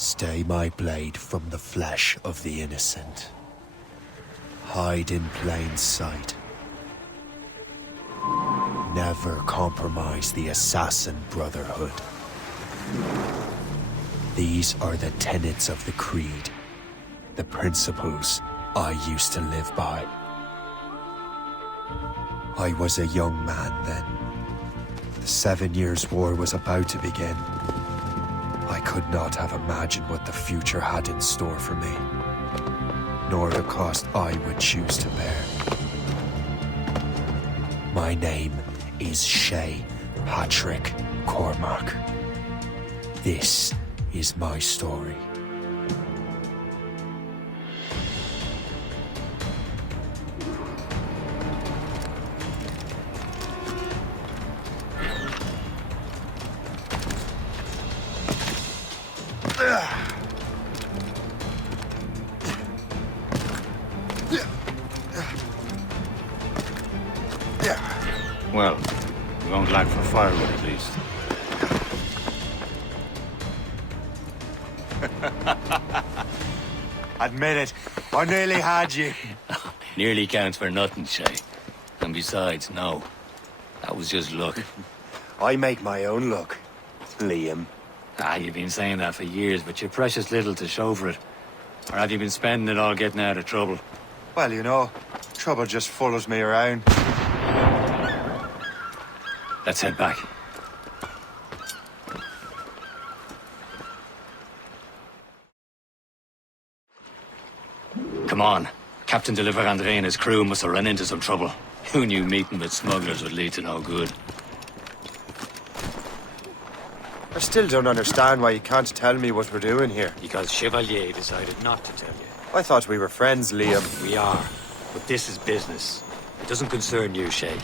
Stay my blade from the flesh of the innocent. Hide in plain sight. Never compromise the assassin Brotherhood. These are the tenets of the creed, the principles I used to live by. I was a young man then. The 7 Years' War was about to begin. I could not have imagined what the future had in store for me, nor the cost I would choose to bear. My name is Shay Patrick Cormac. This is my story. Well, we won't lack for firewood at least. Admit it, I nearly had you. Nearly counts for nothing, Shay. And besides, no. That was just luck. I make my own luck, Liam. You've been saying that for years, but you're precious little to show for it. Or have you been spending it all getting out of trouble? Well, you know, trouble just follows me around. Let's head back. Come on. Captain de Andre and his crew must have run into some trouble. Who knew meeting with smugglers would lead to no good? I still don't understand why you can't tell me what we're doing here. Because Chevalier decided not to tell you. I thought we were friends, Liam. We are. But this is business. It doesn't concern you, Shay.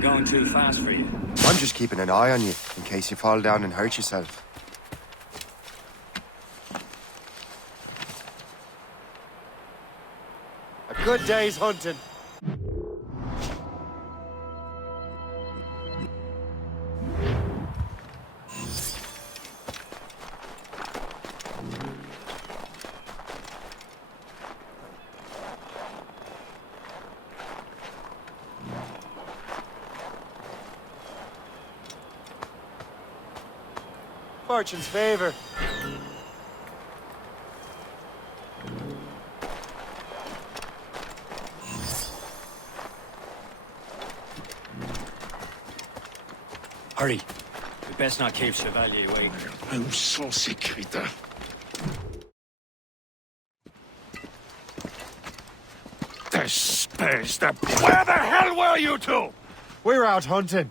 Going too fast for you. I'm just keeping an eye on you, in case you fall down and hurt yourself. A good day's hunting. Fortune's favor. Hurry. We best not keep Chevalier waiting. Où sont ces crétins? Espèce de... Where the hell were you two? We're out hunting.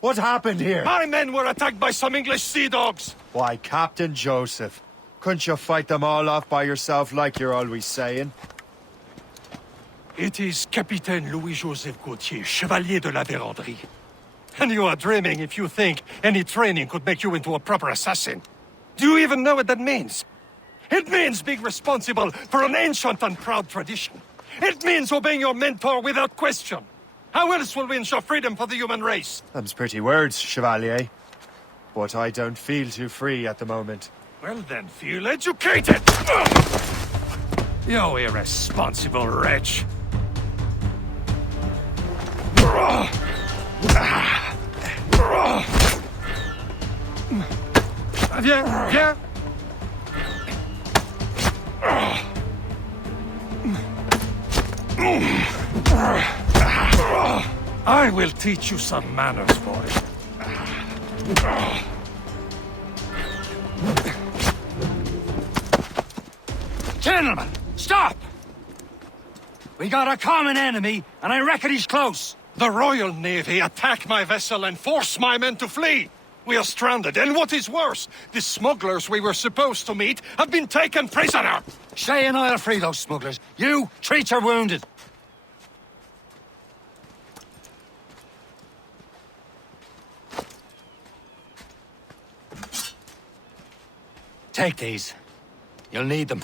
What happened here? My men were attacked by some English sea dogs. Why, Captain Joseph, couldn't you fight them all off by yourself like you're always saying? It is Capitaine Louis-Joseph Gauthier, Chevalier de la Vérendrye. And you are dreaming if you think any training could make you into a proper assassin. Do you even know what that means? It means being responsible for an ancient and proud tradition. It means obeying your mentor without question. How else will we ensure freedom for the human race? Them's pretty words, Chevalier. But I don't feel too free at the moment. Well then, feel educated! You irresponsible wretch! Viens, viens! I will teach you some manners, boy. Gentlemen, stop! We got a common enemy, and I reckon he's close. The Royal Navy attack my vessel and force my men to flee. We are stranded, and what is worse, the smugglers we were supposed to meet have been taken prisoner. Shay and I'll free those smugglers. You, treat your wounded. Take these. You'll need them.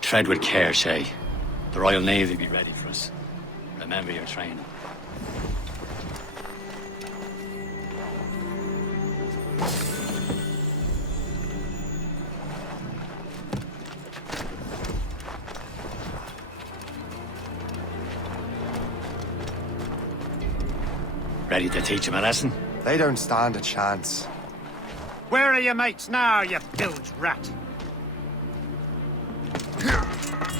Tread with care, Shay. The Royal Navy be ready for us. Remember your training. Ready to teach him a lesson? They don't stand a chance. Where are your mates now, you bilge rat?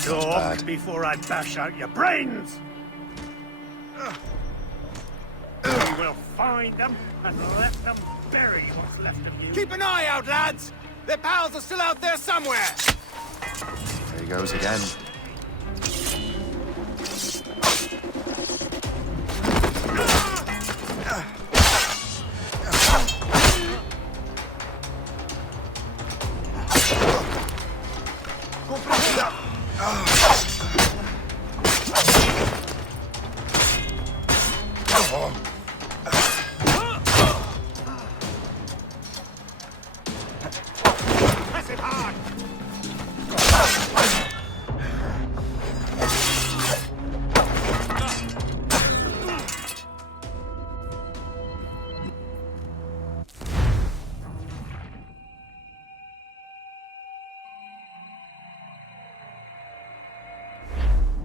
Talk bad. before I bash out your brains! We will find them and let them bury what's left of you. Keep an eye out, lads! Their pals are still out there somewhere! There he goes again. Press it hard!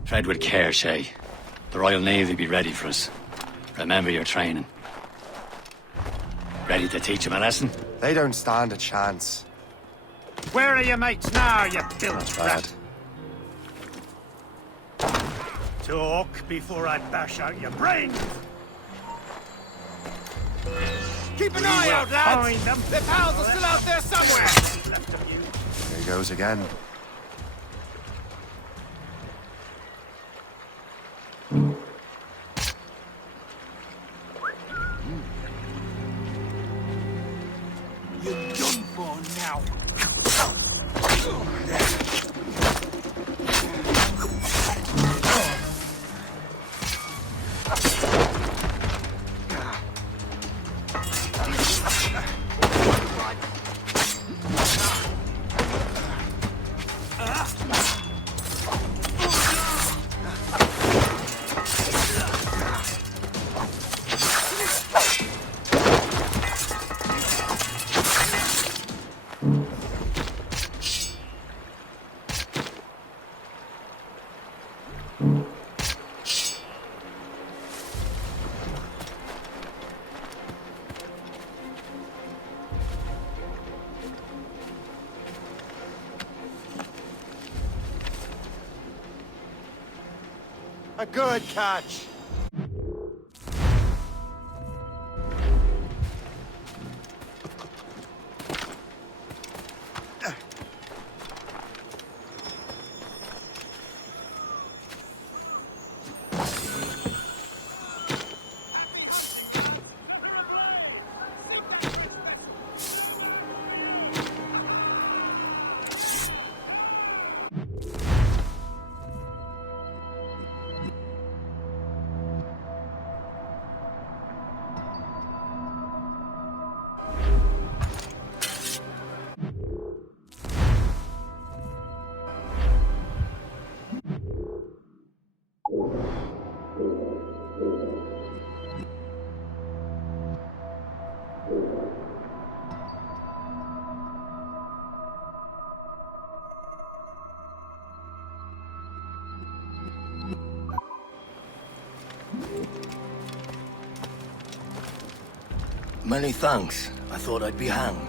Tread with care, Shay. The Royal Navy be ready for us. Remember your training. Ready to teach him a lesson? They don't stand a chance. Where are your mates now, you bilge Bad. rat? Talk before I bash out your brains! Keep an eye out, lads! Find them. Their pals are still out there somewhere! Left of you. There he goes again. You're done for now. A good catch. Many thanks. I thought I'd be hanged.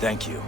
Thank you.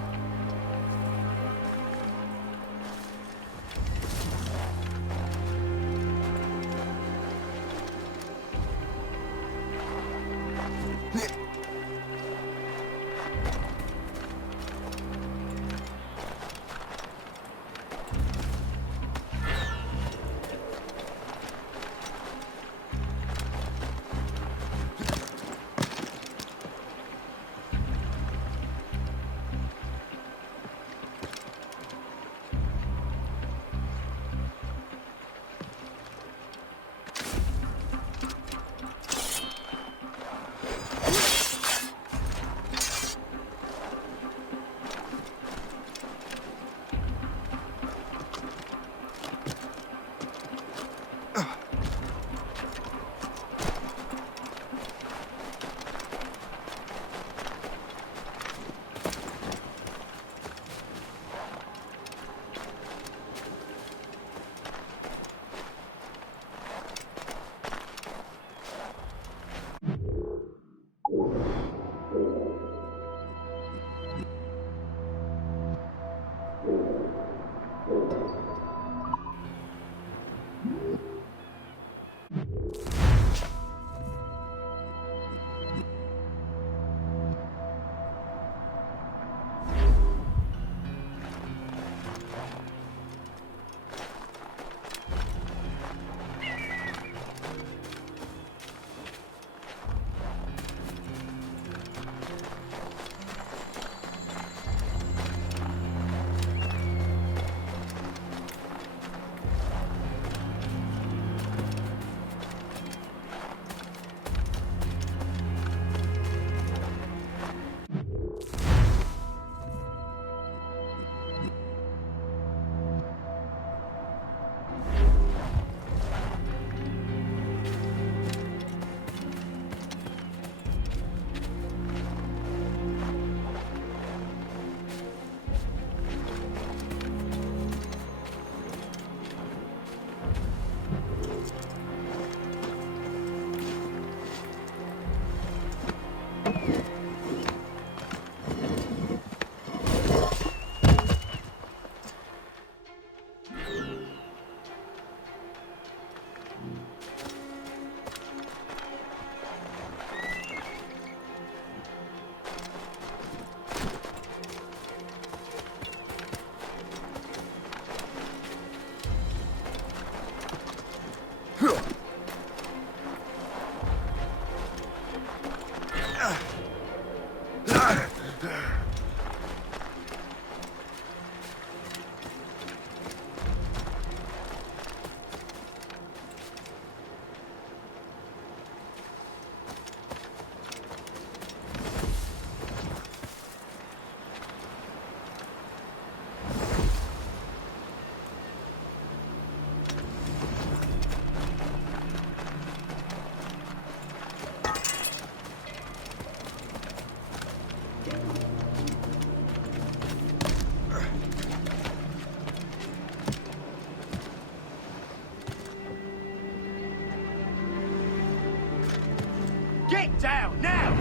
Get down, now!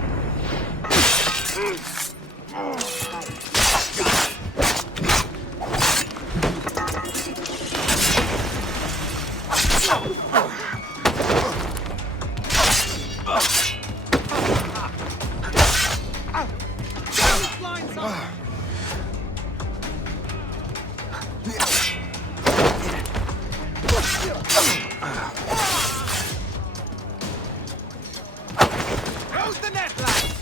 Close the net, lads!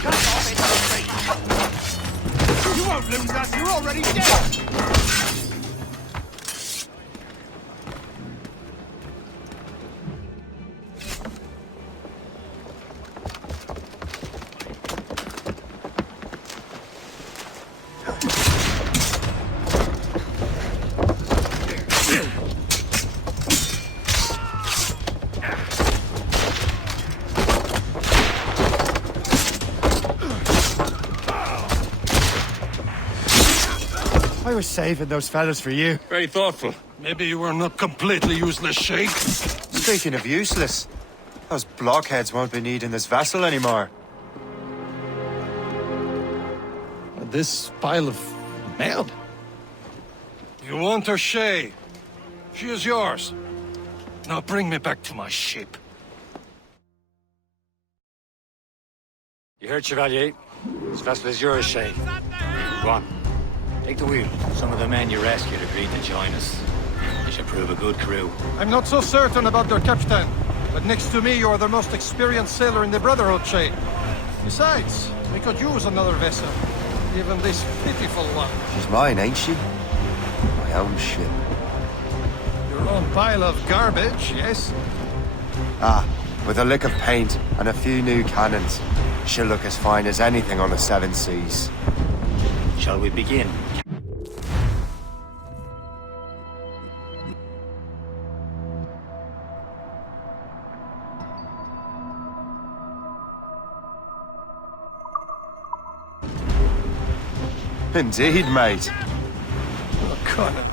Cut off into the street! You won't lose us, you're already dead! I was saving those fellas for you. Very thoughtful. Maybe you were not completely useless, Shay. Speaking of useless, those blockheads won't be needing this vessel anymore. This pile of mail? You want her, Shay? She is yours. Now bring me back to my ship. You heard, Chevalier? This vessel is yours, Shay. Go on. Take the wheel. Some of the men you rescued agreed to join us. They should prove a good crew. I'm not so certain about their captain, but next to me you are the most experienced sailor in the Brotherhood, Shay. Besides, we could use another vessel. Even this pitiful one. She's mine, ain't she? My own ship. Your own pile of garbage, yes? Ah, with a lick of paint and a few new cannons, she'll look as fine as anything on the seven seas. Shall we begin? Indeed, mate. Oh, Connor.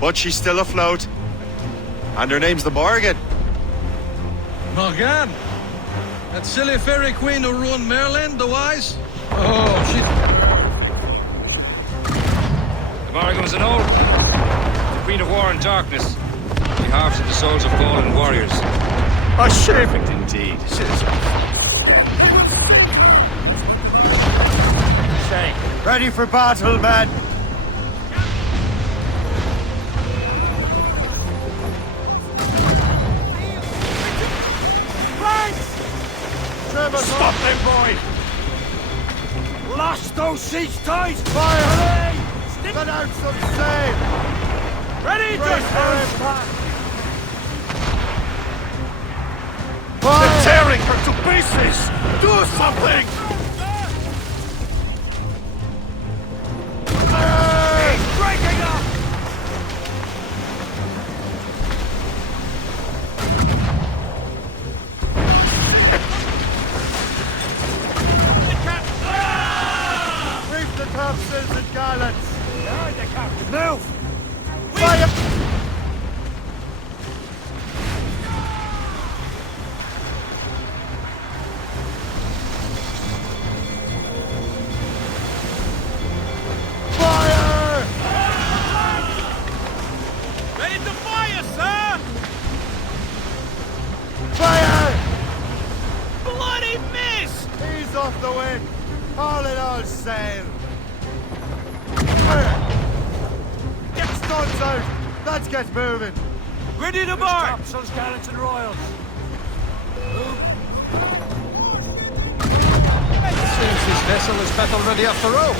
But she's still afloat. And her name's the Morgan. Morgan? That silly fairy queen who ruined Merlin, the wise? Oh, she... The Morrigan's an old. The Queen of War and Darkness. She harvests the souls of fallen warriors. A shame. Perfect indeed. Shay. Ready for battle, men! Stop them, boy! Lash those sheets tight! Fire! Let out some sail! Ready, just They're tearing her to pieces! Do something! He's breaking up! Reef the topsails and gallants! Behind the captain! Move! Fire! Fire! Ready to fire, sir! Fire! Bloody miss! Ease off the wind! All in all sail! Fire! Get studs out! Let's get moving! Ready to march! Topsails, gallants, and royals. Seems this vessel is battle ready after all.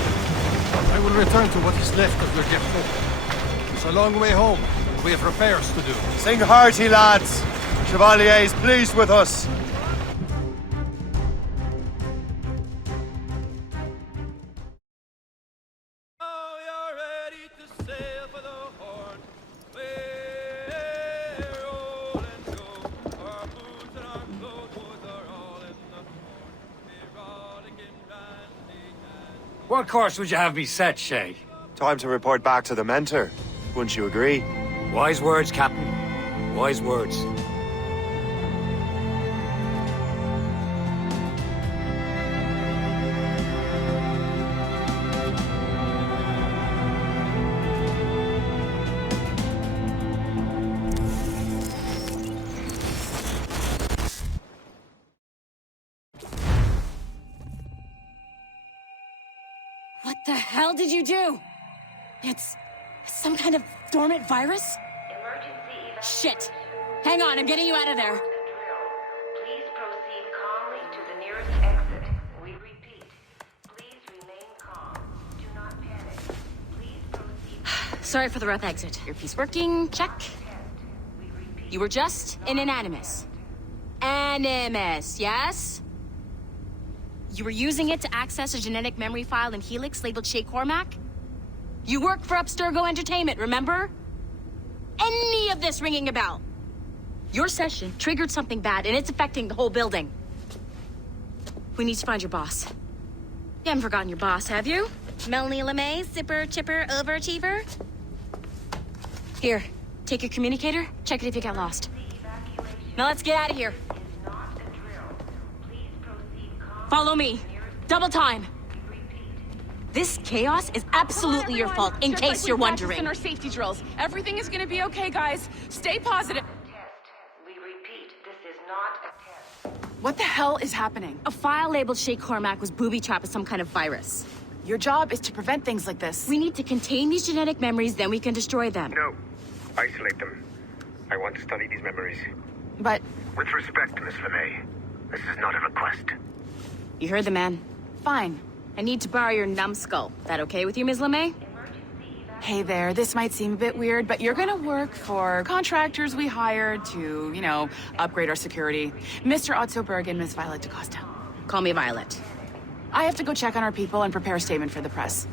I will return to what is left of your depot. It's a long way home. We have repairs to do. Sing hearty, lads! Chevalier is pleased with us. What course would you have me set, Shay? Time to report back to the mentor. Wouldn't you agree? Wise words, Captain. Wise words. What the hell did you do? It's some kind of dormant virus? Shit! Hang on, I'm getting you out of there. Please proceed calmly to the nearest exit. We repeat, please remain calm. Do not panic. Please proceed. Sorry for the rough exit. Earpiece working, check. You were just in an animus. Animus, yes? You were using it to access a genetic memory file in Helix labeled Shay Cormac? You work for Abstergo Entertainment, remember? Any of this ringing a bell? Your session triggered something bad, and it's affecting the whole building. We need to find your boss. You haven't forgotten your boss, have you? Melanie LeMay, zipper, chipper, overachiever? Here, take your communicator, check it if you get lost. Now let's get out of here. Follow me. Double time. This chaos is absolutely your fault, in case you're wondering. In our safety drills. Everything is gonna be okay, guys. Stay positive. We repeat, this is not a test. What the hell is happening? A file labeled Shay Cormac was booby-trapped with some kind of virus. Your job is to prevent things like this. We need to contain these genetic memories, then we can destroy them. No. Isolate them. I want to study these memories. But With respect, Miss LeMay, this is not a request. You heard the man. fine. I need to borrow your numbskull. That okay with you, Ms. LeMay? Hey there, this might seem a bit weird, but you're gonna work for contractors we hired to, upgrade our security. Mr. Otto Berg and Miss Violet DaCosta. Call me Violet. I have to go check on our people and prepare a statement for the press.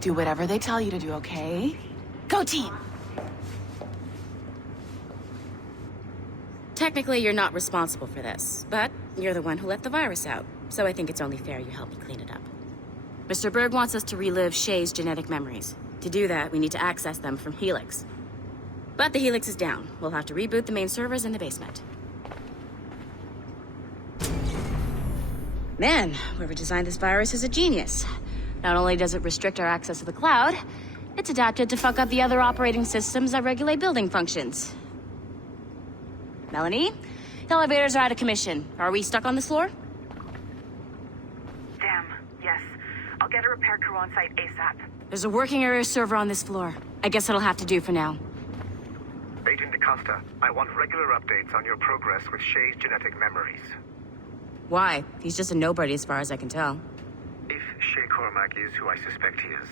Do whatever they tell you to do, okay? Go team! Technically, you're not responsible for this, but you're the one who let the virus out, so I think it's only fair you help me clean it up. Mr. Berg wants us to relive Shay's genetic memories. To do that, we need to access them from Helix. But the Helix is down. We'll have to reboot the main servers in the basement. Man, whoever designed this virus is a genius. Not only does it restrict our access to the cloud, it's adapted to fuck up the other operating systems that regulate building functions. Melanie? The elevators are out of commission. Are we stuck on this floor? Damn, yes. I'll get a repair crew on site ASAP. There's a working area server on this floor. I guess it'll have to do for now. Agent DaCosta, I want regular updates on your progress with Shay's genetic memories. Why? He's just a nobody as far as I can tell. If Shay Cormac is who I suspect he is,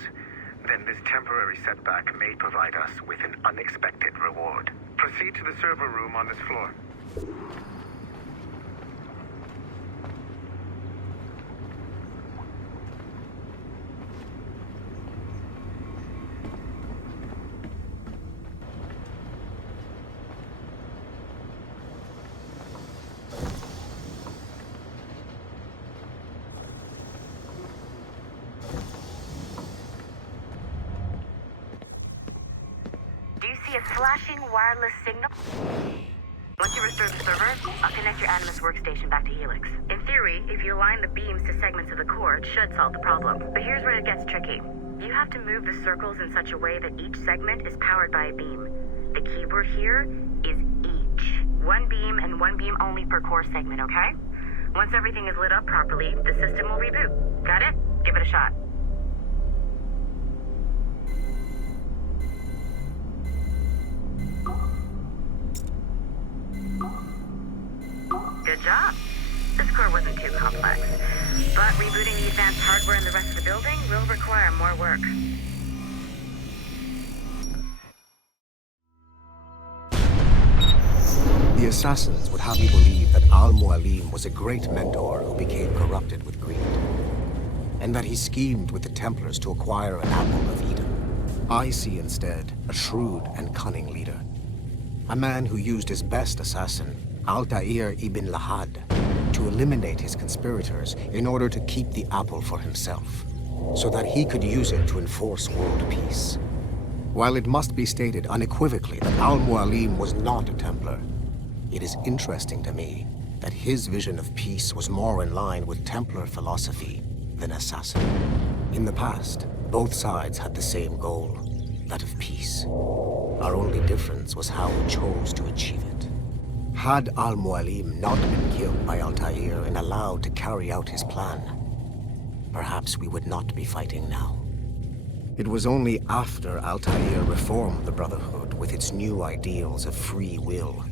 then this temporary setback may provide us with an unexpected reward. Proceed to the server room on this floor. Do you see a flashing wireless signal? Once you restore the server, I'll connect your Animus workstation back to Helix. In theory, if you align the beams to segments of the core, it should solve the problem. But here's where it gets tricky. You have to move the circles in such a way that each segment is powered by a beam. The keyword here is each. One beam and one beam only per core segment, okay? Once everything is lit up properly, the system will reboot. Got it? Give it a shot. Good job. This core wasn't too complex. But rebooting the advanced hardware in the rest of the building will require more work. The assassins would have you believe that Al-Mualim was a great mentor who became corrupted with greed, and that he schemed with the Templars to acquire an apple of Eden. I see instead a shrewd and cunning leader, a man who used his best assassin, Altair ibn Lahad, to eliminate his conspirators in order to keep the apple for himself, so that he could use it to enforce world peace. While it must be stated unequivocally that Al-Mualim was not a Templar, it is interesting to me that his vision of peace was more in line with Templar philosophy than assassin. In the past, both sides had the same goal, that of peace. Our only difference was how we chose to achieve it. Had Al-Mualim not been killed by Altair and allowed to carry out his plan, perhaps we would not be fighting now. It was only after Altair reformed the Brotherhood with its new ideals of free will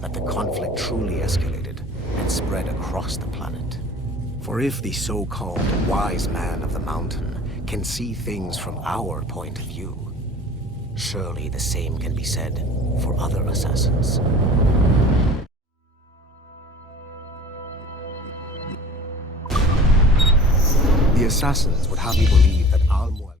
that the conflict truly escalated and spread across the planet. For if the so-called wise man of the mountain can see things from our point of view, surely the same can be said for other assassins. The assassins would have you believe that Al-Mualim...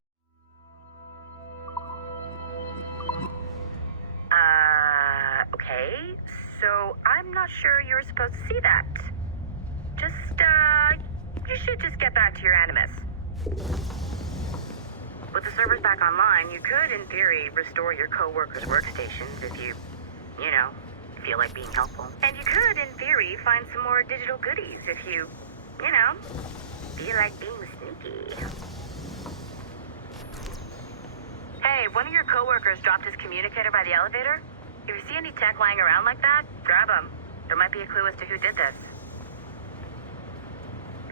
Okay. So I'm not sure you were supposed to see that. You should just get back to your Animus. With the servers back online, you could, in theory, restore your co-workers' workstations if you feel like being helpful. And you could, in theory, find some more digital goodies if you feel like being sneaky. Hey, one of your co-workers dropped his communicator by the elevator. If you see any tech lying around like that, grab them. There might be a clue as to who did this.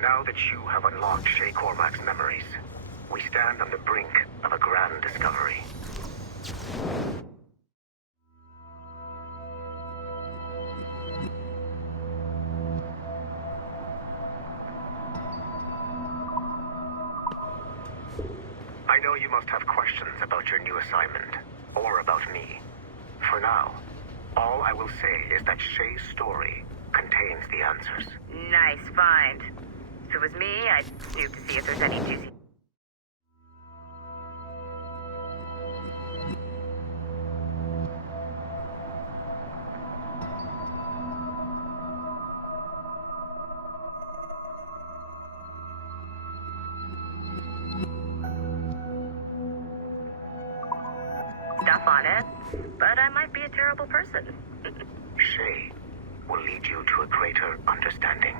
Now that you have unlocked Shay Cormac's memories, we stand on the brink of a grand discovery. I know you must have questions about your new assignment, or about me. For now, all I will say is that Shay's story contains the answers. Nice find. If it was me, I'd snoop to see if there's any juicy... stuff on it, but I might be a terrible person. Shay will lead you to a greater understanding.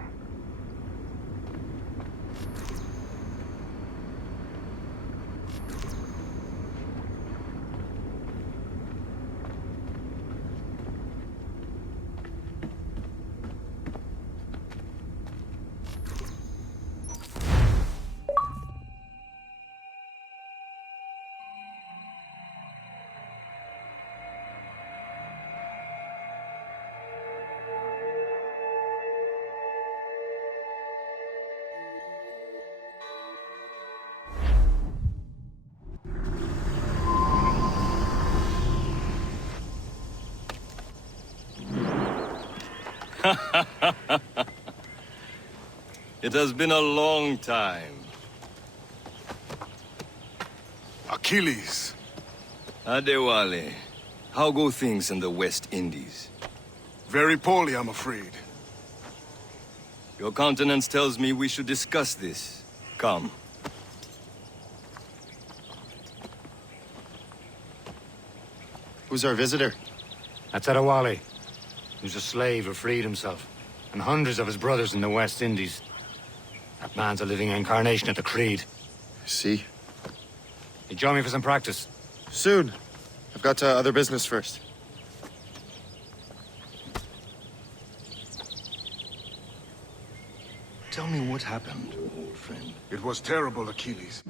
It has been a long time. Achilles. Adewale, how go things in the West Indies? Very poorly, I'm afraid. Your countenance tells me we should discuss this. Come. Who's our visitor? That's Adewale. He was a slave who freed himself, and hundreds of his brothers in the West Indies. That man's a living incarnation of the Creed. See? You join me for some practice? Soon. I've got other business first. Tell me what happened, old friend. It was terrible, Achilles.